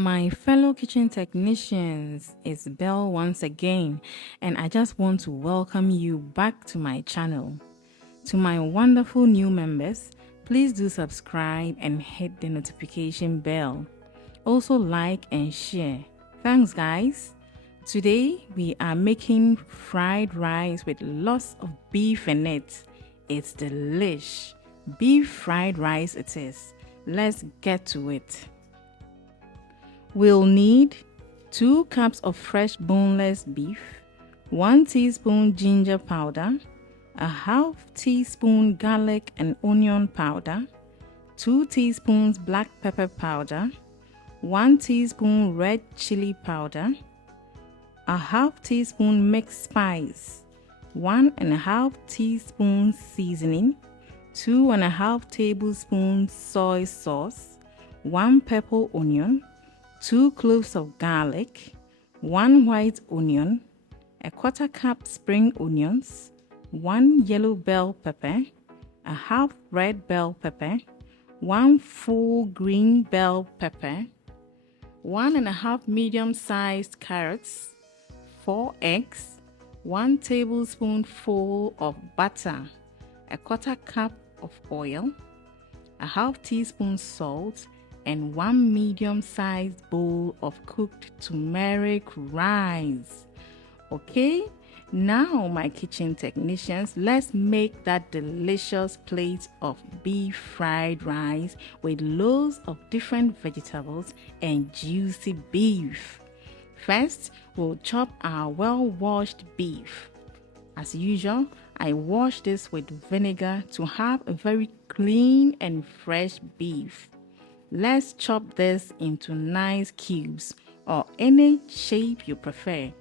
My fellow kitchen technicians, it's Belle once again, and I just want to welcome you back to my channel. To my wonderful new members, please do subscribe and hit the notification bell. Also like and share. Thanks guys. Today we are making fried rice with lots of beef in it. It's delish. Beef fried rice it is. Let's get to it. We'll need 2 cups of fresh boneless beef, 1 teaspoon ginger powder, a half teaspoon garlic and onion powder, 2 teaspoons black pepper powder, 1 teaspoon red chili powder, a half teaspoon mixed spice, 1.5 teaspoon seasoning, 2.5 tablespoons soy sauce, 1 purple onion, 2 cloves of garlic, 1 white onion, a 1/4 cup spring onions, 1 yellow bell pepper, a half red bell pepper, 1 full green bell pepper, 1.5 medium-sized carrots, 4 eggs, 1 tablespoonful of butter, a 1/4 cup of oil, a half teaspoon salt, and 1 medium-sized bowl of cooked turmeric rice. Okay, now my kitchen technicians, let's make that delicious plate of beef fried rice with loads of different vegetables and juicy beef. First, we'll chop our well-washed beef. As usual, I wash this with vinegar to have a very clean and fresh beef. Let's chop this into nice cubes or any shape you prefer.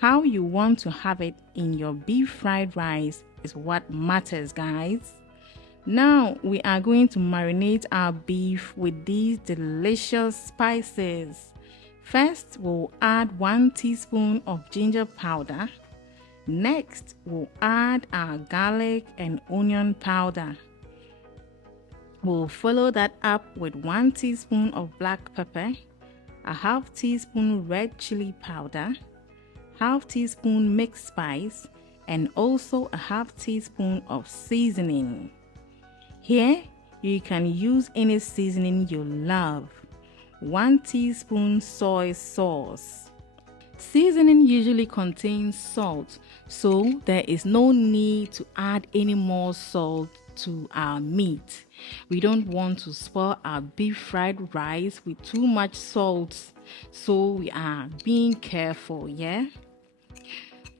How you want to have it in your beef fried rice is what matters, guys. Now we are going to marinate our beef with these delicious spices. First, we'll add 1 teaspoon of ginger powder. Next, we'll add our garlic and onion powder. We'll follow that up with 1 teaspoon of black pepper, a half teaspoon red chili powder, half teaspoon mixed spice, and also a half teaspoon of seasoning. Here, you can use any seasoning you love. 1 teaspoon soy sauce. Seasoning usually contains salt, so there is no need to add any more salt to our meat. We don't want to spoil our beef fried rice with too much salt, so we are being careful, yeah?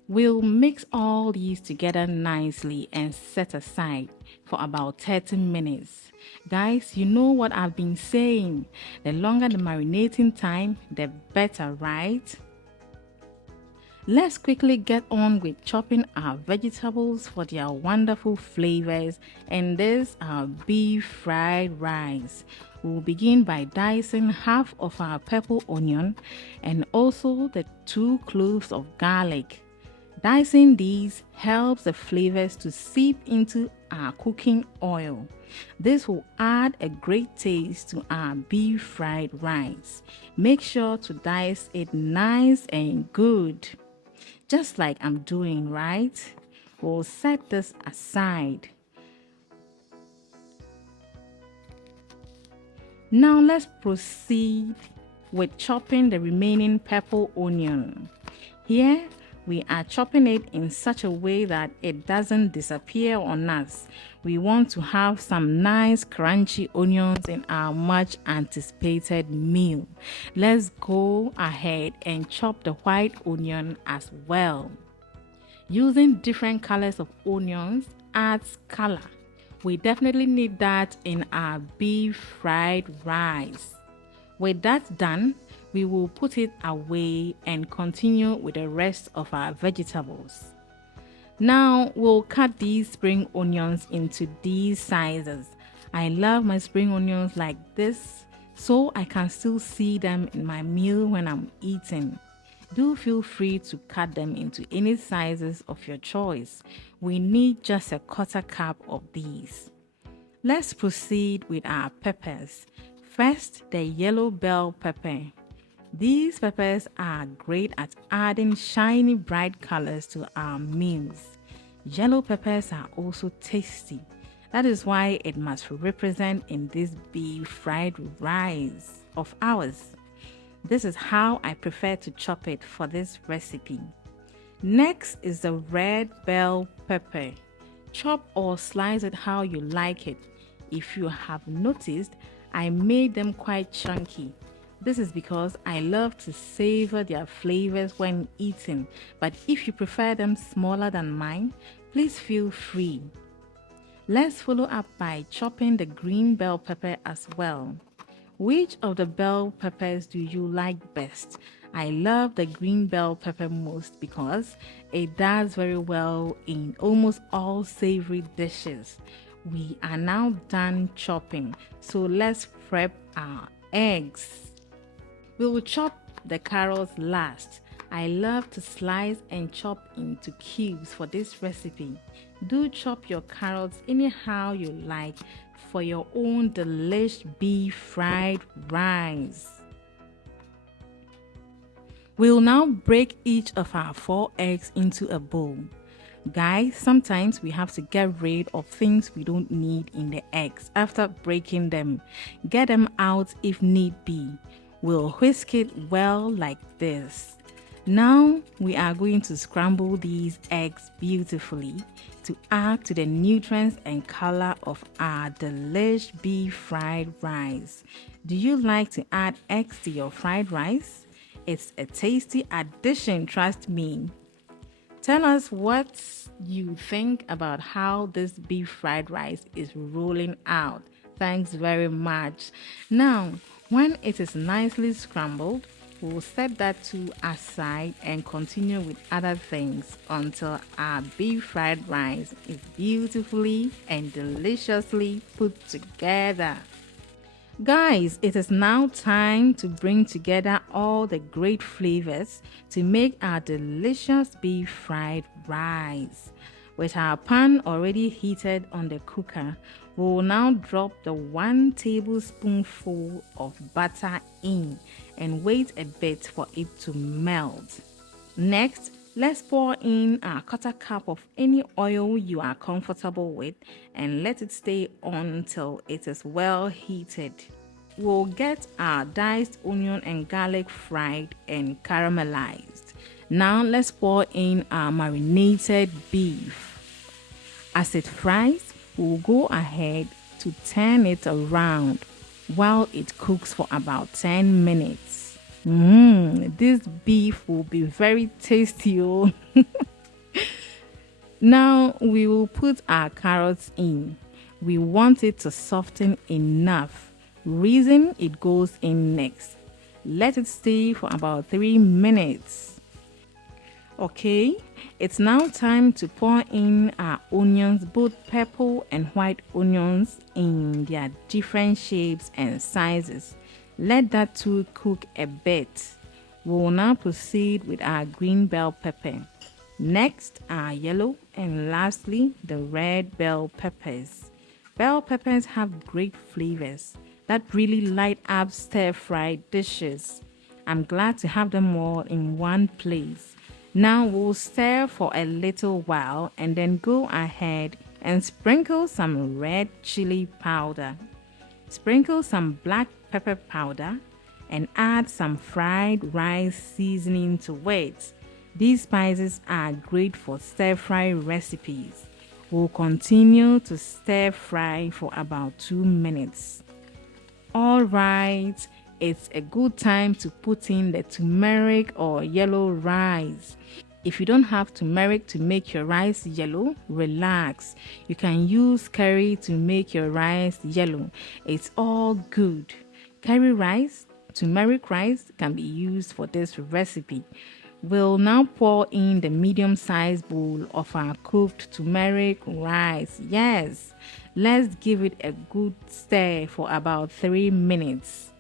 We'll mix all these together nicely and set aside for about 30 minutes. Guys, you know what I've been saying. The longer the marinating time, the better, right? Let's quickly get on with chopping our vegetables for their wonderful flavors, and this our beef fried rice. We'll begin by dicing half of our purple onion and also the 2 cloves of garlic. Dicing these helps the flavors to seep into our cooking oil. This will add a great taste to our beef fried rice. Make sure to dice it nice and good, just like I'm doing, right? We'll set this aside. Now let's proceed with chopping the remaining purple onion. Here we are chopping it in such a way that it doesn't disappear on us. We want to have some nice crunchy onions in our much anticipated meal. Let's go ahead and chop the white onion as well. Using different colors of onions adds color. We definitely need that in our beef fried rice. With that done, we will put it away and continue with the rest of our vegetables. Now we'll cut these spring onions into these sizes. I love my spring onions like this, so I can still see them in my meal when I'm eating. Do feel free to cut them into any sizes of your choice. We need just a 1/4 cup of these. Let's proceed with our peppers. First, the yellow bell pepper. These peppers are great at adding shiny bright colors to our meals. Yellow peppers are also tasty. That is why it must represent in this beef fried rice of ours. This is how I prefer to chop it for this recipe. Next is the red bell pepper. Chop or slice it how you like it. If you have noticed, I made them quite chunky. This is because I love to savor their flavors when eating, but if you prefer them smaller than mine, please feel free. Let's follow up by chopping the green bell pepper as well. Which of the bell peppers do you like best? I love the green bell pepper most because it does very well in almost all savory dishes. We are now done chopping, so let's prep our eggs. We will chop the carrots last. I love to slice and chop into cubes for this recipe. Do chop your carrots anyhow you like for your own delicious beef fried rice. We'll now break each of our 4 eggs into a bowl. Guys, sometimes we have to get rid of things we don't need in the eggs after breaking them. Get them out if need be. We'll whisk it well like this. Now we are going to scramble these eggs beautifully to add to the nutrients and color of our delicious beef fried rice. Do you like to add eggs to your fried rice? It's a tasty addition, trust me. Tell us what you think about how this beef fried rice is rolling out. Thanks very much. Now, when it is nicely scrambled, we'll set that to aside and continue with other things until our beef fried rice is beautifully and deliciously put together. Guys, it is now time to bring together all the great flavors to make our delicious beef fried rice. With our pan already heated on the cooker, we will now drop the 1 tablespoonful of butter in and wait a bit for it to melt. Next, let's pour in a 1/4 cup of any oil you are comfortable with and let it stay on until it is well heated. We'll get our diced onion and garlic fried and caramelized. Now let's pour in our marinated beef. As it fries, we'll go ahead to turn it around while it cooks for about 10 minutes. This beef will be very tasty. Now we will put our carrots in. We want it to soften enough. Reason it goes in next. Let it stay for about 3 minutes. Okay, it's now time to pour in our onions, both purple and white onions in their different shapes and sizes. Let that too cook a bit. We will now proceed with our green bell pepper. Next, our yellow, and lastly, the red bell peppers. Bell peppers have great flavors that really light up stir-fried dishes. I'm glad to have them all in one place. Now we'll stir for a little while and then go ahead and sprinkle some red chili powder. Sprinkle some black pepper powder and add some fried rice seasoning to it. These spices are great for stir-fry recipes. We'll continue to stir fry for about 2 minutes. Alright, it's a good time to put in the turmeric or yellow rice. If you don't have turmeric to make your rice yellow, relax. You can use curry to make your rice yellow. It's all good. Curry rice, turmeric rice can be used for this recipe. We'll now pour in the medium-sized bowl of our cooked turmeric rice. Yes, let's give it a good stir for about 3 minutes.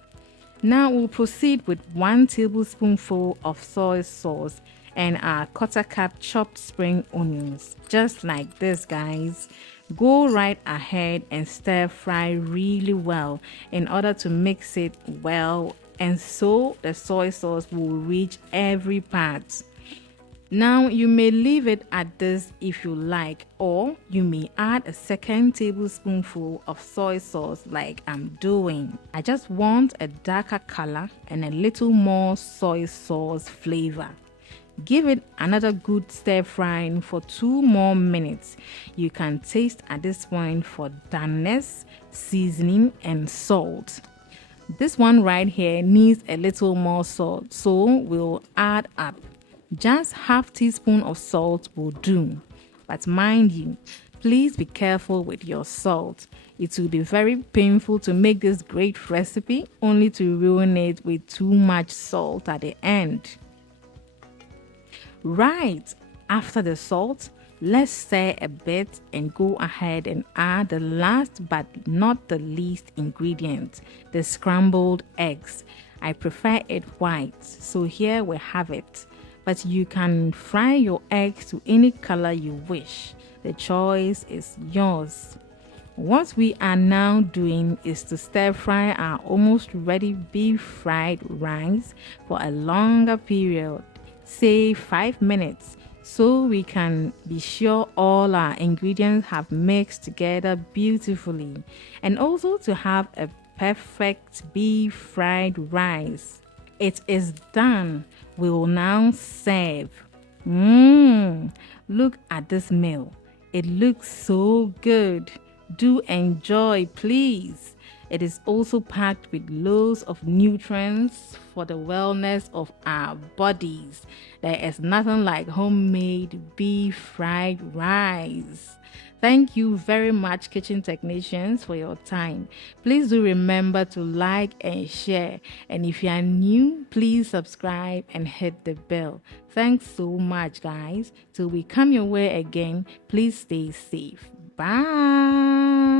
Now we'll proceed with 1 tablespoonful of soy sauce and our quarter cup chopped spring onions. Just like this, guys. Go right ahead and stir fry really well in order to mix it well, and so the soy sauce will reach every part. Now you may leave it at this if you like, or you may add a second tablespoonful of soy sauce like I'm doing. I just want a darker color and a little more soy sauce flavor. Give it another good stir frying for 2 more minutes. You can taste at this point for doneness, seasoning, and salt. This one right here needs a little more salt, so we'll add up. Just half teaspoon of salt will do. But mind you, please be careful with your salt. It will be very painful to make this great recipe only to ruin it with too much salt at the end. Right after the salt, let's stir a bit and go ahead and add the last but not the least ingredient, the scrambled eggs. I prefer it white, so here we have it. But you can fry your eggs to any color you wish. The choice is yours. What we are now doing is to stir fry our almost ready beef fried rice for a longer period, say 5 minutes, so we can be sure all our ingredients have mixed together beautifully, and also to have a perfect beef fried rice. It is done. We will now serve. Look at this meal. It looks so good. Do enjoy, please. It is also packed with loads of nutrients for the wellness of our bodies. There is nothing like homemade beef fried rice. Thank you very much, kitchen technicians, for your time. Please do remember to like and share. And if you are new, please subscribe and hit the bell. Thanks so much, guys. Till we come your way again, please stay safe. Bye.